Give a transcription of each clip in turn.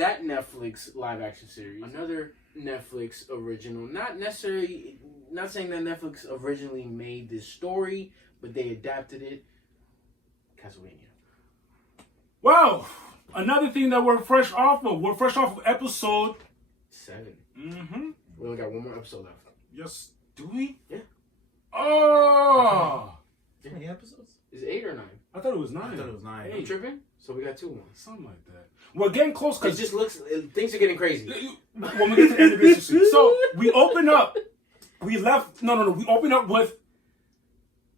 that Netflix live action series. Another Netflix original. Not necessarily, not saying that Netflix originally made this story, but they adapted it. Castlevania. Wow. Another thing that we're fresh off of. We're fresh off of episode 7. Mm-hmm. We only got one more episode left. Yes. Do we? Yeah. Oh. How many episodes? Is it 8 or 9? I thought it was 9. I thought it was 9. Hey, you tripping? So we got 2 more. Something like that. We're getting close It because just looks. Things are getting crazy. when we get to the end of this, so we open up. We left. No. We open up with,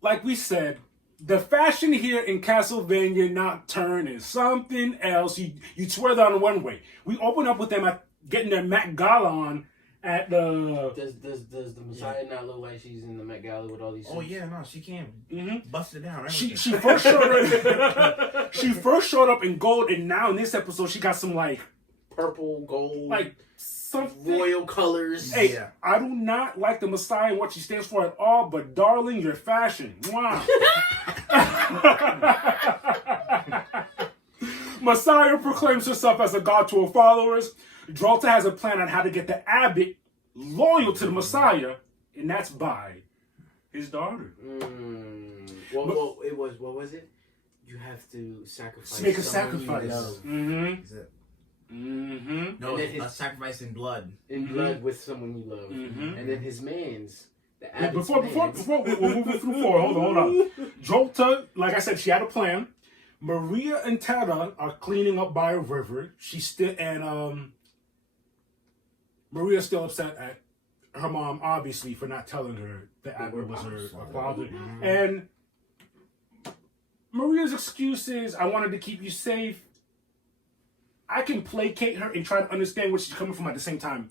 like we said, the fashion here in Castlevania Nocturne is something else. You swear that on one way. We open up with them getting their Met Gala on at the. Does the Messiah not look like she's in the Met Gala with all these? Oh yeah, no, she can bust it down. She first showed up. She first showed up in gold, and now in this episode she got some like purple, gold, like some royal colors. Hey, yeah. I do not like the Messiah and what she stands for at all, but darling, your fashion. Wow. Messiah proclaims herself as a god to her followers. Drolta has a plan on how to get the abbot loyal to the Messiah, and that's by his daughter. Well, it was, what was it? You have to sacrifice. Make a sacrifice. Mm-hmm. Is it? Mm-hmm. No, a sacrifice in blood. In blood with someone you love. Mm-hmm. And then his man's. Before we're moving through forward, hold on. Drolta, like I said, she had a plan. Maria and Tara are cleaning up by a river. Maria's still upset at her mom, obviously, for not telling her that Abbott was her father. Mm-hmm. And Maria's excuse is, I wanted to keep you safe. I can placate her and try to understand where she's coming from at the same time.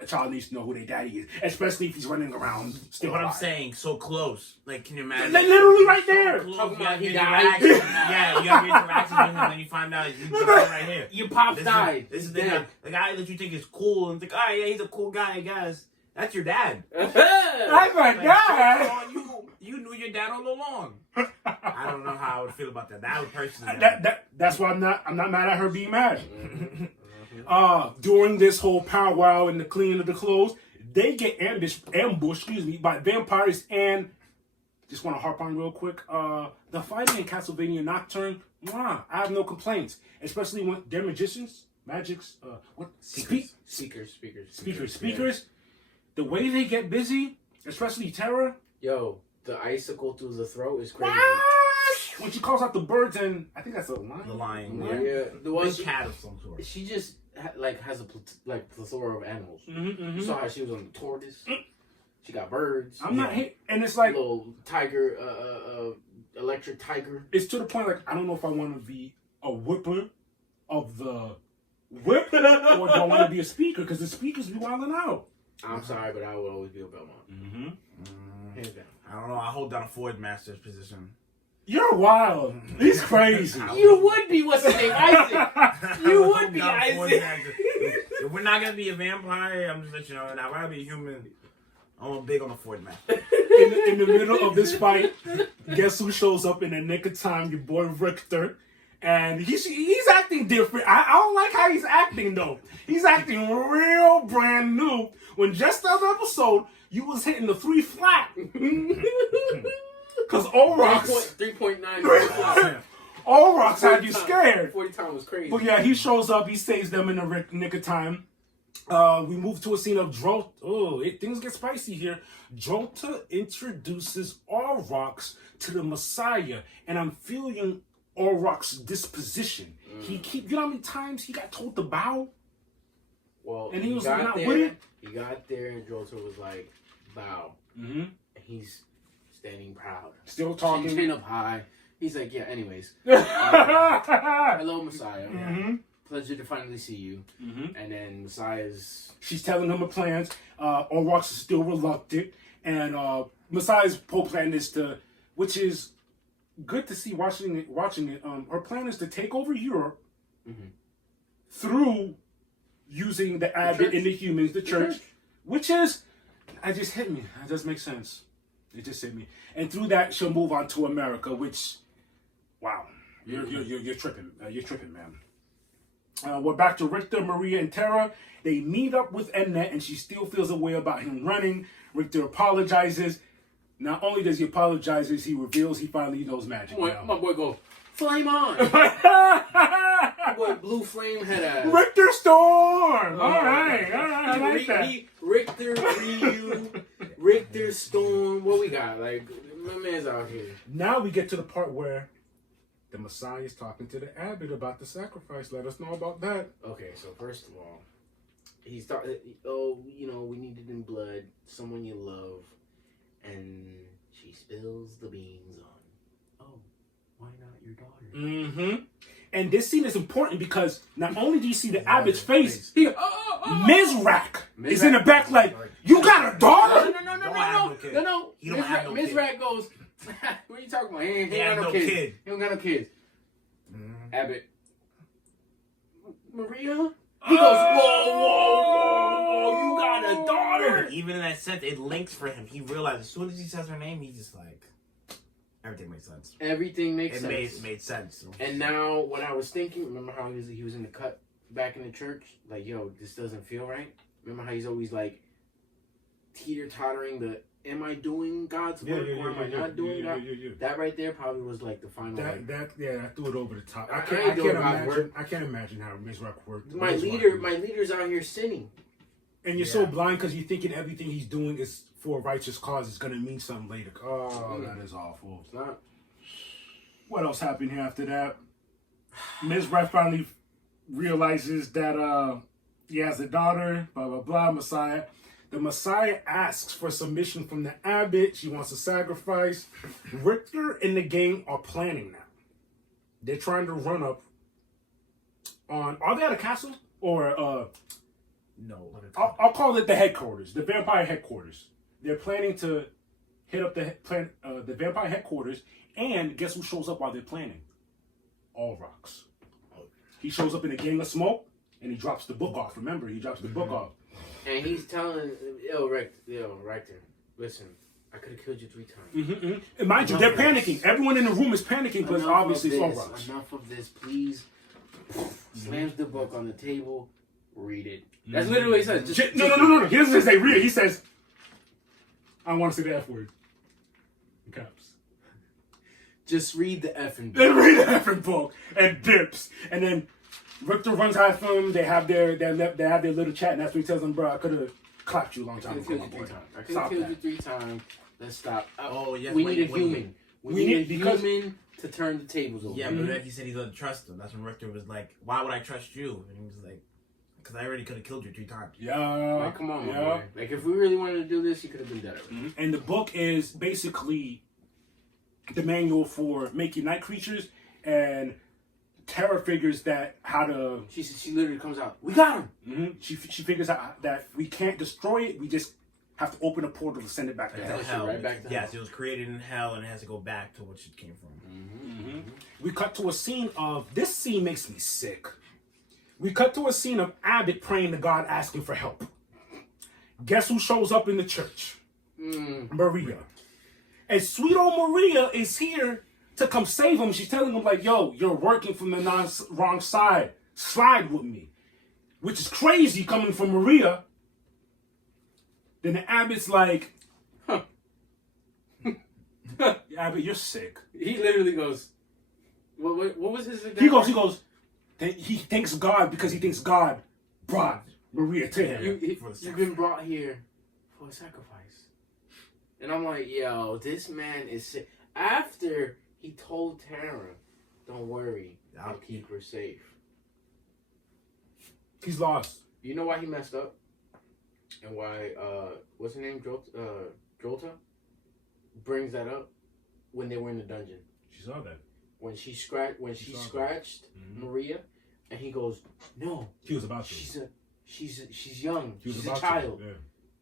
A child needs to know who their daddy is, especially if he's running around still What alive. I'm saying, so close. Like, can you imagine? Like, literally right there. So talking about he died. Yeah, you have your interactions with him, and then you find out he's right here. Your pops died. This is the guy that you think is cool, and think, oh yeah, he's a cool guy, I guess. That's your dad. That's my dad. You knew your dad all along. I don't know how I would feel about that. That would personally. That's why I'm not mad at her being mad. During this whole powwow and the cleaning of the clothes, they get ambushed, by vampires, and just want to harp on real quick. The fighting in Castlevania Nocturne, I have no complaints, especially when they're magicians, speakers. The way they get busy, especially Terra. Yo, the icicle through the throat is crazy. When she calls out the birds, and I think that's a lion. The lion. Yeah. The one big cat of some sort. She just has a plethora of animals. Mm-hmm. You saw how she was on the tortoise. She got birds. I'm not hit, and it's like little tiger, electric tiger. It's to the point like I don't know if I want to be a whipper of the whip or do I want to be a speaker because the speakers be wilding out. I'm sorry, but I would always be a Belmont. Hands down. I don't know. I hold down a Ford Master's position. You're wild. He's crazy. You would be what's his name, Isaac. You would be Isaac. If we're not gonna be a vampire, I'm just letting you know. And I'd rather be a human. I'm big on the Ford Master. In the middle of this fight, guess who shows up in the nick of time? Your boy Richter. And he's acting different. I don't like how he's acting though. He's acting real brand new. When just the other episode, you was hitting the 3 flat. Because Orox 3.9. Orox had you scared. 40 times was crazy. But yeah, he shows up. He saves them in the nick of time. We move to a scene of Drolta. Things get spicy here. Drolta introduces Orox to the Messiah, and I'm feeling Orox's disposition. He you know how many times he got told to bow? Well, and he was not with it. He got there, and Drolta was like, bow. Mm-hmm. He's standing proud. Still talking. Chin up high. He's like, yeah, anyways. Hello, Messiah. Mm-hmm. Pleasure to finally see you. Mm-hmm. And then Messiah's... She's telling him her plans. Orox is still reluctant. And Messiah's whole plan is to... Which is good to see watching it. Her plan is to take over Europe through using the abbot and the humans, the church. Which is... It just hit me. It does make sense. It just hit me. And through that, she'll move on to America, which... Wow. You're tripping. You're tripping, man. We're back to Richter, Maria, and Tara. They meet up with Annette, and she still feels a way about him running. Richter apologizes. Not only does he apologize, he reveals he finally knows magic. My boy goes, flame on! My boy Blue Flame had a... Richter Storm! Alright, I like that. Richter, Ryu, Richter Storm, what we got? Like, my man's out here. Now we get to the part where the Messiah is talking to the abbot about the sacrifice. Let us know about that. Okay, so first of all, he's talking, we need it in blood, someone you love, and she spills the beans on, why not your daughter? Mm-hmm. And this scene is important because not only do you see the abbot's face, Mizrak is in the back like, you got a daughter? No. Mizrak goes, what are you talking about? He ain't got no kids. He don't got no kids. Abbott. Maria? He goes, whoa, you got a daughter? Even in that sense, it links for him. He realized as soon as he says her name, he's just like, everything makes sense. Everything makes sense. It made sense. And now, what I was thinking, remember how he was in the cut back in the church? Like, yo, this doesn't feel right? Remember how he's always like, teeter-tottering am I doing God's work or am I not doing God? That right there probably was like the final. I threw it over the top. I can't imagine how Mizrak worked. My leader's out here sinning. And you're so blind because you're thinking everything he's doing is for a righteous cause. It's gonna mean something later. Oh, that is awful. It's not. What else happened here after that? Mizrak finally realizes that he has a daughter. Blah blah blah. Messiah. The Messiah asks for submission from the abbot. She wants a sacrifice. Richter and the gang are planning now. They're trying to run up on... Are they at a castle? Or... No. I'll call it the headquarters. The vampire headquarters. They're planning to hit up the vampire headquarters. And guess who shows up while they're planning? All Rocks. He shows up in a gang of smoke. And he drops the book off. Remember, he drops the book off. And he's telling, Richter, listen, I could have killed you 3 times. Mm-hmm. And mind you, they're panicking. Everyone in the room is panicking because obviously it's all Rocks. Enough of this, please. Slams the book on the table. Read it. That's literally what he says. No. He doesn't say read it. He says, I want to say the F word. In caps. Just read the effing book. Then read the effing book. And dips. And then Richter runs after them. They have their little chat, and that's when he tells them, "Bro, I could have clapped you a long time ago." I could have killed you 3 times. Let's stop. Yes. We need a human. We need a human to turn the tables over. Yeah, but then he said he doesn't trust him. That's when Richter was like, "Why would I trust you?" And he was like, "Because I already could have killed you 3 times." Yeah. Like, come on, man. Like, if we really wanted to do this, he could have been dead already. And the book is basically the manual for making night creatures, and Tara figures that how to... She literally comes out, we got him! Mm-hmm. She figures out that we can't destroy it, we just have to open a portal to send it back to hell. Right back to hell. Yes, it was created in hell and it has to go back to which it came from. Mm-hmm. We cut to a scene of... This scene makes me sick. We cut to a scene of Abbott praying to God asking for help. Guess who shows up in the church? Maria. And sweet old Maria is here to come save him. She's telling him, like, yo, you're working from the wrong side. Slide with me. Which is crazy coming from Maria. Then the Abbott's like, Abbott, you're sick. He literally goes, what was his... He goes, he thanks God because he thinks God brought Maria to him. You've been brought here for a sacrifice. And I'm like, yo, this man is sick. After... He told Tara, don't worry, I'll keep her safe. He's lost. You know why he messed up? And why, what's her name? Jolta? Brings that up when they were in the dungeon. She saw that. When she scratched Maria, and he goes, no. He was about to. She's young. She's a child. Yeah.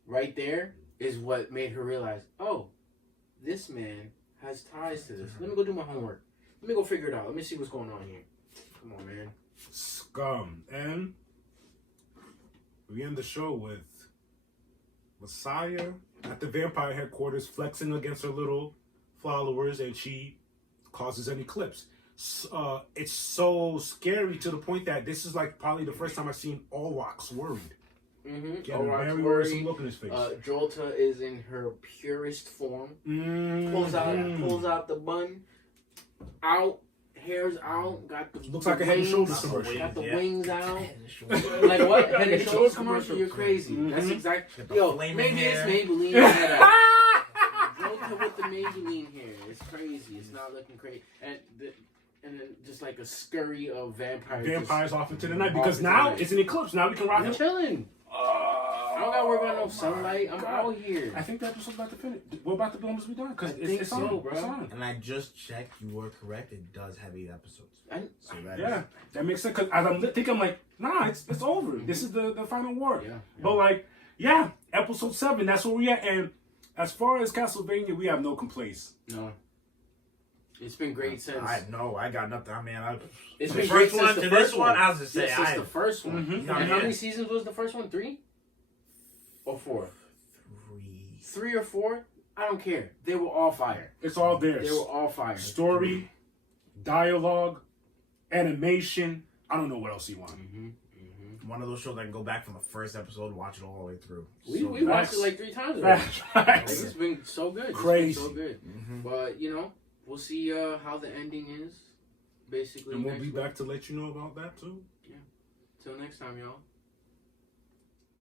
Right there is what made her realize, oh, this man has ties to this. Let me go do my homework. Let me go figure it out. Let me see what's going on here. Come on, man. Scum. And we end the show with Messiah at the vampire headquarters flexing against her little followers, and she causes an eclipse. it's so scary to the point that this is like probably the first time I've seen Olrock's worried. Getting a very worrisome look in his face. Jolta is in her purest form. Pulls out the bun, out, hair's out, got the looks like a Head and Shoulders got commercial. the wings out. Like what? Head and Shoulders commercial? You're crazy. That's exactly. Yo, maybe it's Maybelline. Jolta with the Maybelline hair. It's crazy. It's not looking crazy. And then just like a scurry of vampires Off into the night because now it's an eclipse. Now we can rock I'm it. chilling. I don't gotta worry about no sunlight. I'm out here. I think the episode's about to finish. We're about to be almost done because it's so, on, bro. It's on. And I just checked. You were correct. It does have 8 episodes. So that makes sense. Because as I'm thinking, I'm like, nah, it's over. This is the final war. Yeah. But like, episode 7. That's where we at. And as far as Castlevania, we have no complaints. No. It's been great since. I got nothing. I mean, it's been great since the first one. I was just saying, since the first one. Mm-hmm. And how many seasons was the first one? 3 or 4? 3 or 4? I don't care. They were all fire. It's all theirs. They were all fire. Story, dialogue, animation. I don't know what else you want. One of those shows I can go back from the first episode, watch it all the way through. We watched it like 3 times already. It's been so good. Crazy. It's been so good. But we'll see how the ending is. Basically, and we'll be back to let you know about that too. Yeah. Till next time, y'all.